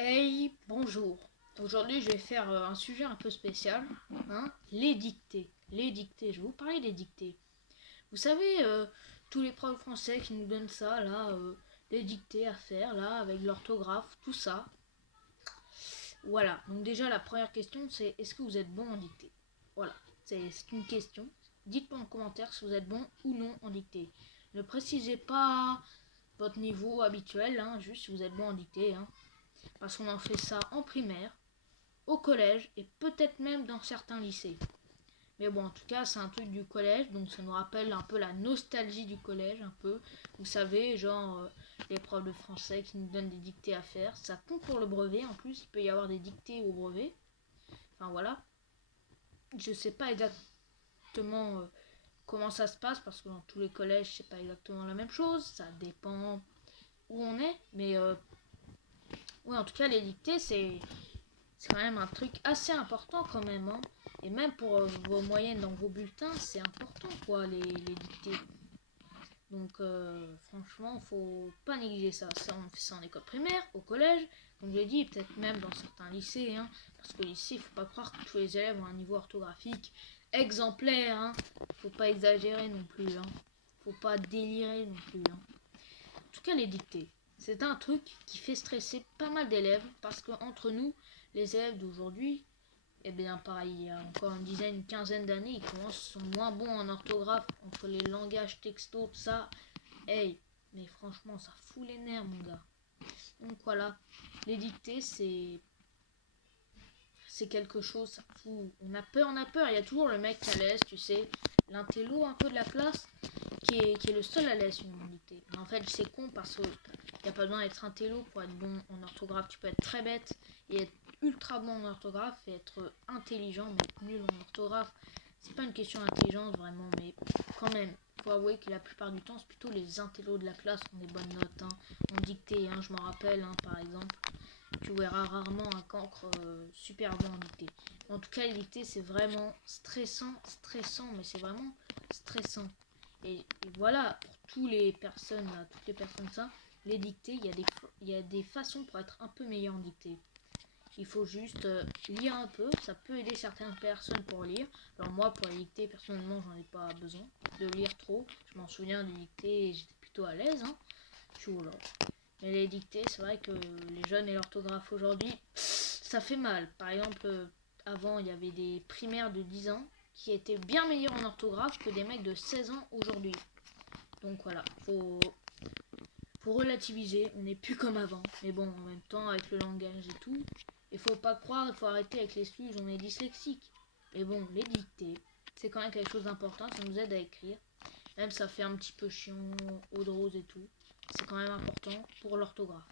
Hey, bonjour. Aujourd'hui, je vais faire un sujet un peu spécial, les dictées. Les dictées, je vais vous parler des dictées. Vous savez, tous les profs français qui nous donnent ça, là, les dictées à faire, là, avec l'orthographe, tout ça. Voilà, donc déjà, la première question, c'est est-ce que vous êtes bon en dictée? Voilà, c'est une question. Dites-moi en commentaire si vous êtes bon ou non en dictée. Ne précisez pas votre niveau habituel, juste si vous êtes bon en dictée, parce qu'on en fait ça en primaire, au collège et peut-être même dans certains lycées. Mais bon, en tout cas, c'est un truc du collège, donc ça nous rappelle un peu la nostalgie du collège, un peu. Vous savez, genre les profs de français qui nous donnent des dictées à faire. Ça compte pour le brevet, en plus, il peut y avoir des dictées au brevet. Enfin voilà. Je sais pas exactement comment ça se passe, parce que dans tous les collèges, c'est pas exactement la même chose. Ça dépend où on est, mais ouais, en tout cas, les dictées, c'est quand même un truc assez important quand même, Et même pour vos moyennes dans vos bulletins, c'est important quoi, les dictées. Donc franchement, faut pas négliger ça. Ça, on fait ça en école primaire, au collège, comme je l'ai dit, peut-être même dans certains lycées, parce qu'au lycée, il faut pas croire que tous les élèves ont un niveau orthographique exemplaire, Faut pas exagérer non plus, Faut pas délirer non plus, En tout cas, les dictées, c'est un truc qui fait stresser pas mal d'élèves parce que entre nous, les élèves d'aujourd'hui, eh bien pareil, il y a encore une quinzaine d'années, ils sont moins bons en orthographe entre les langages texto, tout ça. Hey, mais franchement, ça fout les nerfs, mon gars. Donc voilà, les dictées, c'est quelque chose, ça fout. On a peur. Il y a toujours le mec à l'aise, tu sais, l'intello un peu de la classe, qui est le seul à l'aise sur une dictée. Mais en fait, c'est con parce que t'as pas besoin d'être intello pour être bon en orthographe. Tu peux être très bête et être ultra bon en orthographe et être intelligent mais être nul en orthographe. C'est pas une question d'intelligence vraiment, mais quand même, faut avouer que la plupart du temps, c'est plutôt les intellos de la classe qui ont des bonnes notes, en dictée, je m'en rappelle, par exemple. Tu verras rarement un cancre super bon en dictée. En tout cas, les dictées, c'est vraiment stressant, mais c'est vraiment stressant. Et voilà, pour toutes les personnes ça, les dictées, il y a des façons pour être un peu meilleur en dictée. Il faut juste lire un peu, ça peut aider certaines personnes pour lire. Alors moi, pour les dictées, personnellement, j'en ai pas besoin de lire trop. Je m'en souviens des dictées et j'étais plutôt à l'aise, Mais les dictées, c'est vrai que les jeunes et l'orthographe aujourd'hui, ça fait mal. Par exemple, avant, il y avait des primaires de 10 ans qui étaient bien meilleurs en orthographe que des mecs de 16 ans aujourd'hui. Donc voilà, faut relativiser, on n'est plus comme avant. Mais bon, en même temps, avec le langage et tout, il faut pas croire, il faut arrêter avec les l'excuse, on est dyslexique. Mais bon, les dictées, c'est quand même quelque chose d'important, ça nous aide à écrire. Même ça fait un petit peu chiant, eau de rose et tout. C'est quand même important pour l'orthographe.